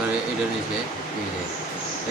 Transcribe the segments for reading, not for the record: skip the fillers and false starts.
এরপরে এটার নিচে এই যে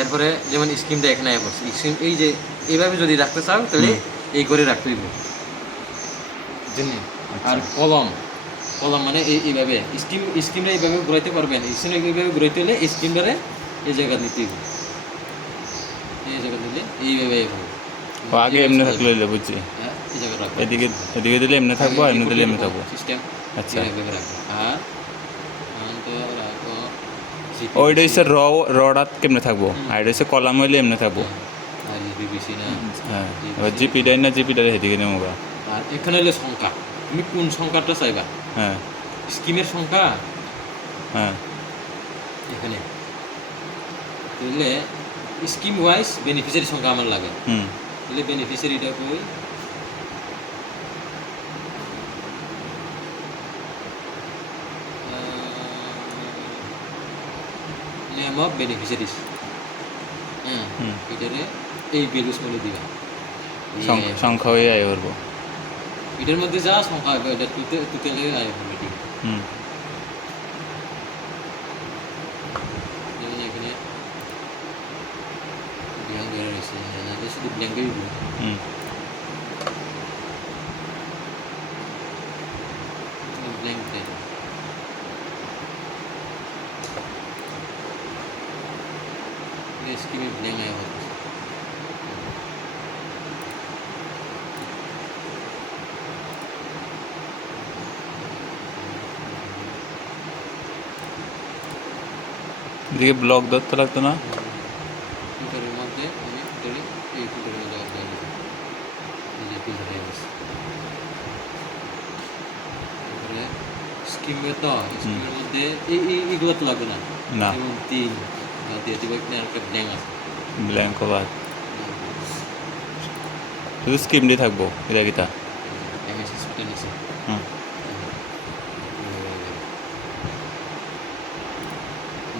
এরপরে যেমন স্কিমটা এখানে আয় পড়ছে স্কিম এই যে এইভাবে যদি রাখতে চাও তাহলে এই করে রাখতে হইব বুঝলেন। আর কলম কলম মানে এইভাবে স্কিমটা এইভাবে ঘুরাইতে পারবেন স্কিম এইভাবে ঘুরাইতে হলে স্কিমটারে এই জায়গা নিতে হইব এই জায়গা দিলে এইভাবে হবে আগে এমনি থাকলে বুঝছি হ্যাঁ এই জায়গা রাখবো এদিকে এদিকে দিলে এমনি থাকবো এমনি দিলে এমনি থাকবো। সিস্টেম আচ্ছা এইভাবে রাখবো আর রাখো ওইটা হচ্ছে রডাত কেমনে থাকবো আর এটা হচ্ছে কলাম হইলে এমনি থাকবো। আর বিবিসি না হ্যাঁ এবার জিপিটাই না জিপিটারে সেদিকে নেবো। আর এখানে হলে সংখ্যা তুমি কোন সংখ্যাটা চাইবা হ্যাঁ স্কিমের সংখ্যা হ্যাঁ এখানে তাহলে স্কিম ওয়াইজ বেনিফিশিয়ারি সংখ্যা আমার লাগে তাহলে বেনিফিশিয়ারিটা কই নেম অফ বেনিফিশিয়ারিজ হ্যাঁ এটারে এই ভ্যালুস মধ্যে দিবা সংখ্যা হয়ে আয় করবো এটার মধ্যে যা সংখ্যা হবে এটা তুতে আয় হবে ঠিক যেমন এখানে ব্ল্যাঙ্ক ধরে রয়েছে শুধু ব্ল্যাঙ্কই ব্ল্যাঙ্ক দেয় স্কিমে ব্ল্যাঙ্ক আয় হবে এদিকে ব্লক ধরতে লাগতো না ফিল্টারের মধ্যে আমি ফিল্টারে এই ফিল্টারের মধ্যে এই যে ফিল্টার হয়ে গেছে তারপরে স্কিমে তো স্কিমের মধ্যে এইগুলো তো লাগবে না যেমন 3 দিয়ে দেবো এখানে একটা ব্ল্যাঙ্ক আছে ব্ল্যাঙ্ক বাদ শুধু স্কিম দিয়ে থাকবো এটা কিতা এমএসএসটা নিচে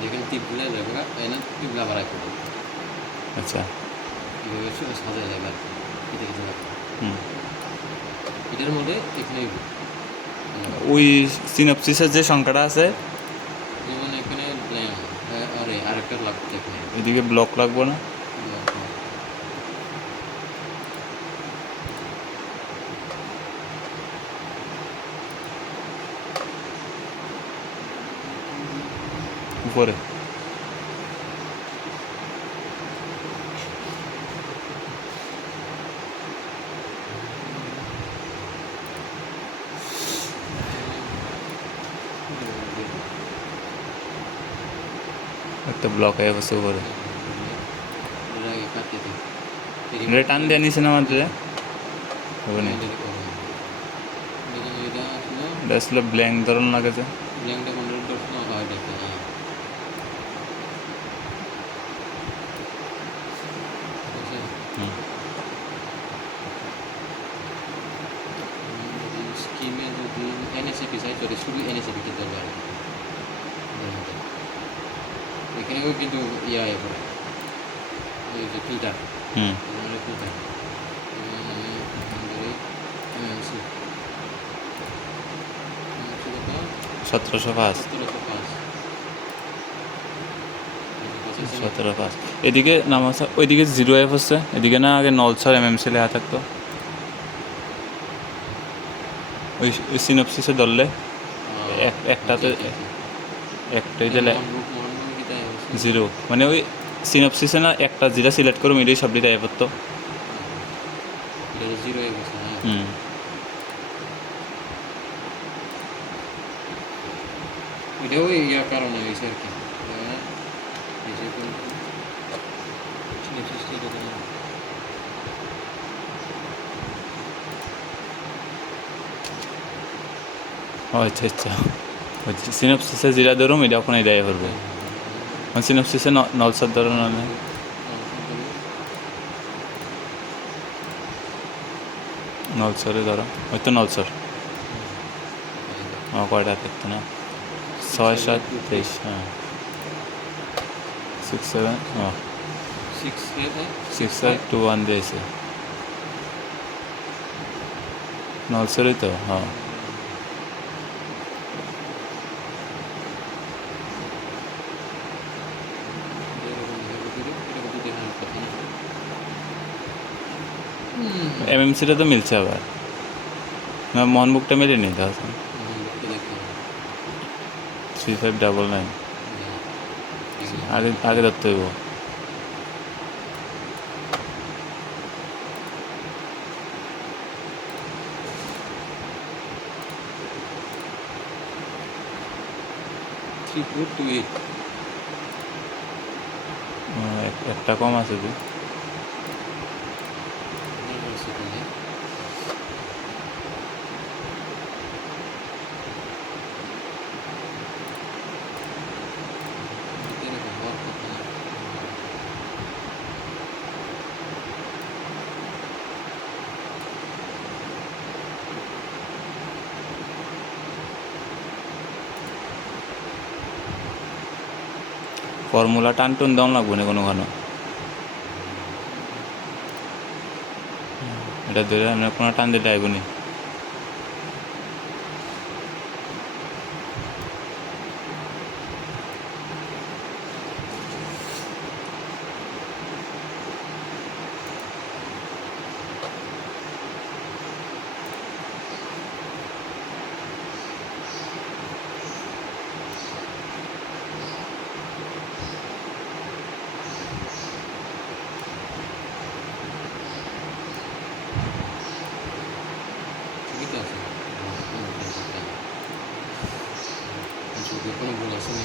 যেখানে টিপগুলো যাবে এনে টিপগুলো আবার রাখতে হবে আচ্ছা এইভাবে সাজা যাবে আর কি দেখে যাবে এটার মধ্যে এখানে ওই সিনপসিসের যে সংখ্যাটা আছে যেমন এখানে ব্ল্যাঙ্ক আরে আরেকটা লাগবে এখানে এদিকে ব্লক লাগবো না উপরে একটা ব্লক হয়ে বসে উপরে এটা টান দিয়ে নিছে না আমাদের হবে না এটা আসলে ব্ল্যাঙ্ক ধরন লাগে যে ব্ল্যাঙ্কটা কন্ট্রোল করতে না হয় দেখতে স্কিমে যদি এনএসএপি চাই তাহলে শুধু এনএসএপি খেতে হবে আর এখানেও কিন্তু ইয়া ইয়ে করে এই যে ফিল্টার ফিল্টার 1705 1705 এদিকে নাম আছে ওইদিকে 0F হচ্ছে এদিকে না আগে নলছর এমএমসি লেখা থাকতো ওই সিনপসিসে ধরলে একটাতে একটাই দিলে 0 মানে ওই সিনপসিসে না একটা যেটা সিলেক্ট করুম এটাই সব দিতে পড়তো এটাও ইয়ার কারণে হয়েছে আর কি আচ্ছা আচ্ছা সিনপসিসে যেটা ধরুম এটা ওখানে এটাই করবো সিনপসিসে নলসার ধরো না নলসরে ধরো হয়তো নলসর কয়টা থাকতো না 6 7 23 হ্যাঁ 6 7 6 8 2 1 দিয়েছে নলসরই তো হ্যাঁ এমএমসিটা তো মিলছে আবার না মোহনবুকটা মেলেনি তাহলে মোহনবুকটা দেখতে হবে। 3599 আগে আগে ধরতে হইব একটা কম আছে কি ফর্মুলা টান টুন দাম লাগবে না কোনো এটা ধরে আমরা কোনো টান দিতে আইব নি ঠিকই তো আছে কোনো ভুল আছে না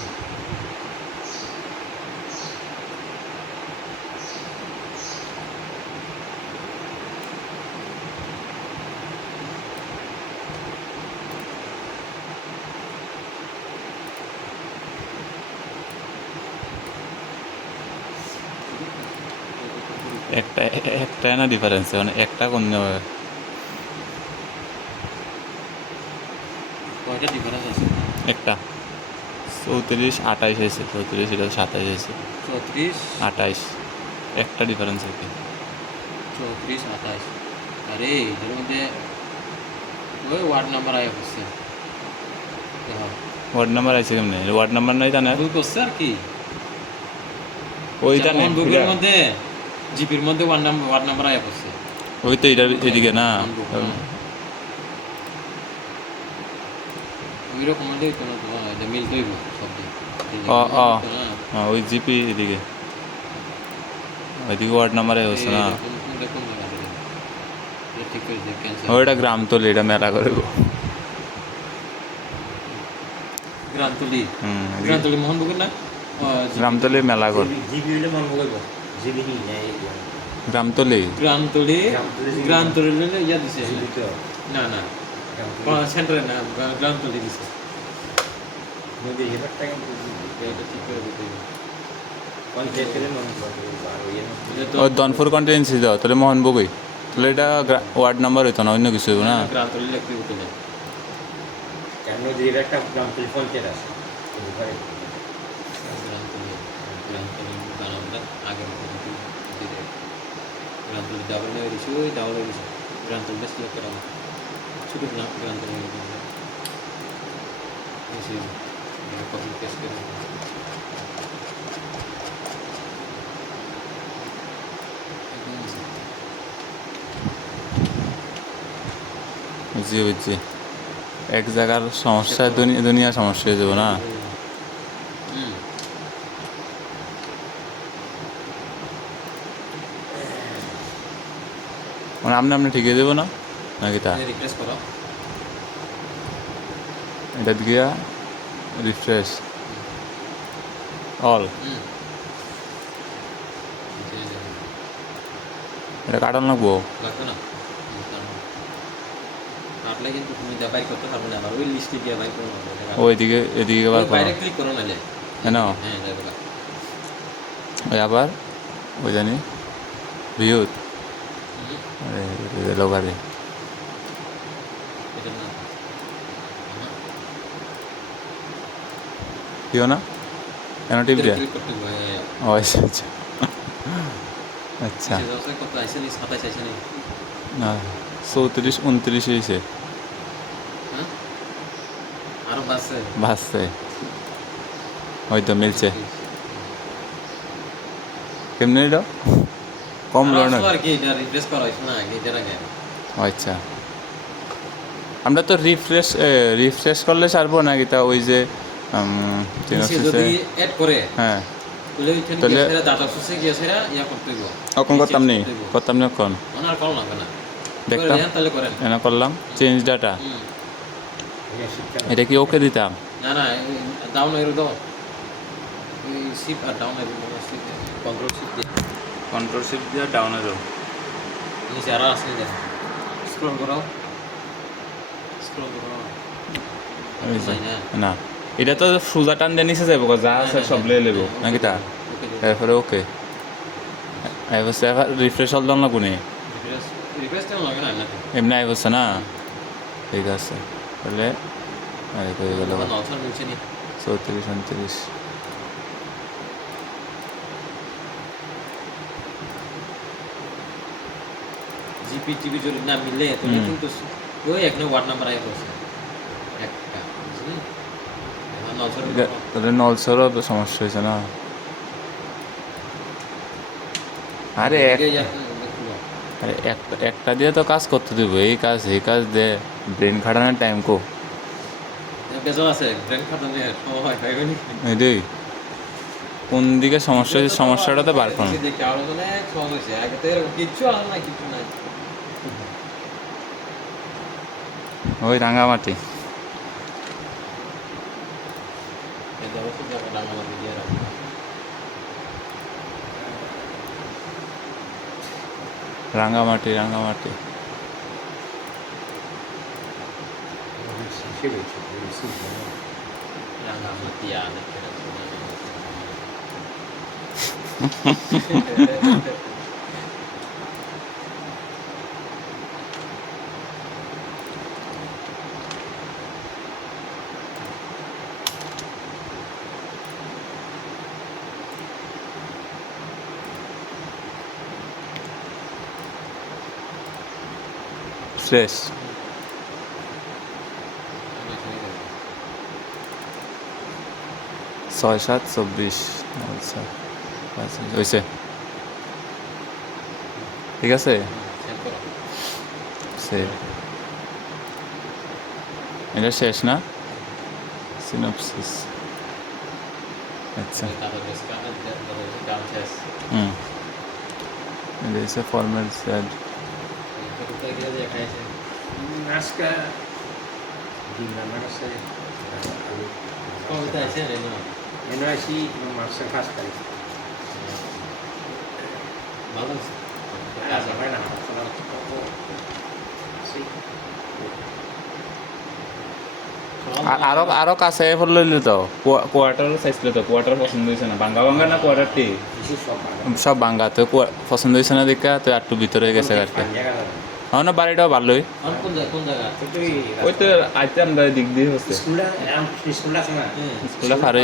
একটা একটাই না ডিফারেন্স মানে একটা কোন কয়টা ডিফারেন্স আছে একটা 34 28 হয়েছে 34 এটা 27 হয়েছে 34 28 একটা ডিফারেন্স আর কি 34 28 আরে এর মধ্যে ওই ওয়ার্ড নাম্বার আয়া করছে ওয়ার্ড নাম্বার আছে কেমনে ওয়ার্ড নাম্বার নাই জানে ভুল করছে আর কি ওইটা নেই বুকের মধ্যে জিপির মধ্যে ওয়ার্ড নাম্বার আয়া করছে ওই তো এটা এদিকে না ওইরকম হলে কোনো এটা মিলতে হইব সব ওই জিপি এদিকে ওইদিকে ওয়ার্ড নাম্বারে হচ্ছে না ঠিক করে যে ক্যান্সেল ওইটা গ্রামতলি এটা মেলা করে গ্রামতলি গ্রামতলি মোহনবুকের না গ্রামতলি মেলা কর জিবি হইলে মন বলবো জিবি নি নাই গ্রামতলি গ্রামতলি ইয়া দিছে জিবি তো না না সেন্টারে না গ্রামতলি দিছে নদী হেবার টাকা এটা ঠিক করে দিতে হবে পঞ্চায়েতের মন বলবো আর ওই এটা তো ও দনপুর কন্টিনেন্সি দাও তাহলে মোহনবুকই তাহলে এটা ওয়ার্ড নাম্বার হইতো না অন্য কিছু হইব না গ্রামতলি লিখতে হতো না কেন নদীর একটা গ্রাম পঞ্চায়েত আছে ওখানে গ্রামতলি বানাবটা আগে গ্রামতলি ডাবল নিয়ে দিছি ওই ডাবল হয়ে গেছে গ্রামতলি সিলেক্ট করা ছোটো গ্রামতলি এসে কপি পেস্ট করে বুঝছি বুঝছি এক জায়গার সমস্যা দুনিয়া সমস্যা হয়ে যাবো না মানে আপনি ঠিকই দেবো না নাকি তা রিপ্লেস করো এটা গিয়া রিফ্রেশ অল এটা কাটানো লাগবো লাগবে না কাটলে কিন্তু তুমি যা বাইর করতে পারবে না আবার ওই লিস্টে গিয়ে বাইর করো ওইদিকে এদিকে আবার বাইরে ক্লিক করো নালে কেন হ্যাঁ যাবে না ওই আবার ওই জানি ভিউত লোকারে এটা না কেউ না কেন টিপ দেয় ক্লিক করতে হবে ও আচ্ছা আচ্ছা আচ্ছা কত আইছে নি 27 আইছে নি না 34 29 হয়েছে হ্যাঁ আরো বাসে ভাসছে হয়তো মিলছে কেমনে এটা কম আর ধরনের কি এটা রিপ্লেস করা হইছে না আগে এটার আগে আচ্ছা আমরা তো রিফ্রেশ করলে ছাড়বো নাকি তা ওই যে নিচে যদি অ্যাড করে হ্যাঁ তাহলে ওইখানে তাহলে- গিয়ে ডাটা সোর্সে গিয়ে সেরা ইয়া করতে হইব অকন করতাম নেই করতাম না কন মানে আর কল লাগবে না দেখতাম করে দেন, তাহলে করেন এনা করলাম চেঞ্জ ডাটা হুম। এটা কি ওকে দিতাম না না ডাউন এরো দাও ওই শিপ আর ডাউন এরো কন্ট্রোল শিপ দিয়ে কন্ট্রোল শিফট দিয়ে ডাউনে যাও নিচে আরো আসলে দেন স্ক্রল করাও স্ক্রল করাও তাই না না এটা তো সোজা টান দিয়ে নিচে যাবো যা আছে সব লিয়ে নেবো নাকি তা এরপরে ওকে এবার রিফ্রেশ হল না কোনে রিকোয়েস্ট টাইম লাগে না না এমনি আইবছে না ঠিক আছে তাহলে হয়ে গেল নলসার নিচে নি 34 29 জিপি টিভি যদি না মিলে তাহলে হুম। কিন্তু ওই একটা ওয়ার্ড নাম্বার আই করছে একটা বুঝলি এখন নলসার তাহলে নলসরও সমস্যা হয়েছে না আরে আরে একটা দিয়ে তো কাজ করতে দেবো এই কাজ দে ব্রেন খাটানোর টাইম কো বেজাল আছে ব্র্যান্ড খাটানো সময় পাইবেনি এই কোন দিকে সমস্যা হয়েছে সমস্যাটা তো বার করুন দেখি আরো অনেক সহজ হয়েছে আগে তো এরকম কিচ্ছু আলাদা না কিছু নাই ওই রাঙামাটি এই দেখো শুধু একটা ডাঙা মাটি দিয়ে রাখি রাঙামাটি ডাঙা মাটি আর দেখে ফ্রেশ 6-7-24 আচ্ছা আচ্ছা হয়েছে ঠিক আছে সেভ এটা শেষ না সিনপসিস আচ্ছা হুম এটা হচ্ছে ফরম্যাট সেট Nazca dinamase কবিতা আছে রে না eno así no más se gasta ভালো আছে casa buena sí আরো কাছে পড়লে তো কোয়ার্টার সাইজ তো কোয়ার্টার পছন্দ হয়েছে না ভাঙ্গা না কোয়ার্টারটি eso son সব ভাঙ্গা তো পছন্দ হয়েছে না দেখা তো একটু ভিতরে গেছে আর কি আমার না বাড়িটাও ভালোই কোন জায়গা ওই তো আইতে আমরা দিক দিয়ে হচ্ছে Sekolah sama. স্কুলে পারে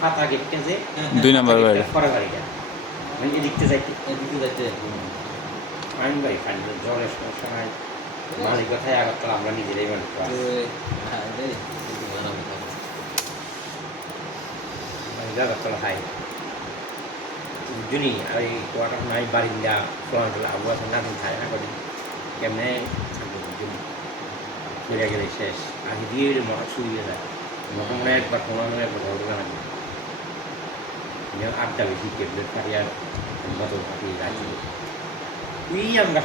Fata gitu je. 2 নম্বর বাড়ি Pora bari kan. Mungkin dikte যাইতে এদিকে যাচ্ছে আমি ভাই খান জলের সময় মালিক কথায় আগত আমরা নিজেরাই বাড়ি হ্যাঁ রে একটু বানাবো জায়গা তো হাই জুনি এই কোয়াটার নাই বারিন্দা ফ্রন্ট আবু আছে না থাকে না করি কেমনে জুনি ফিরে গেলে শেষ আগে দিয়ে শুয়ে যায় মনে একবার কোনো একবার ধরবে না আড্ডা বেশি কেবলের কারিয়ার মতো থাকি রাখি আমরা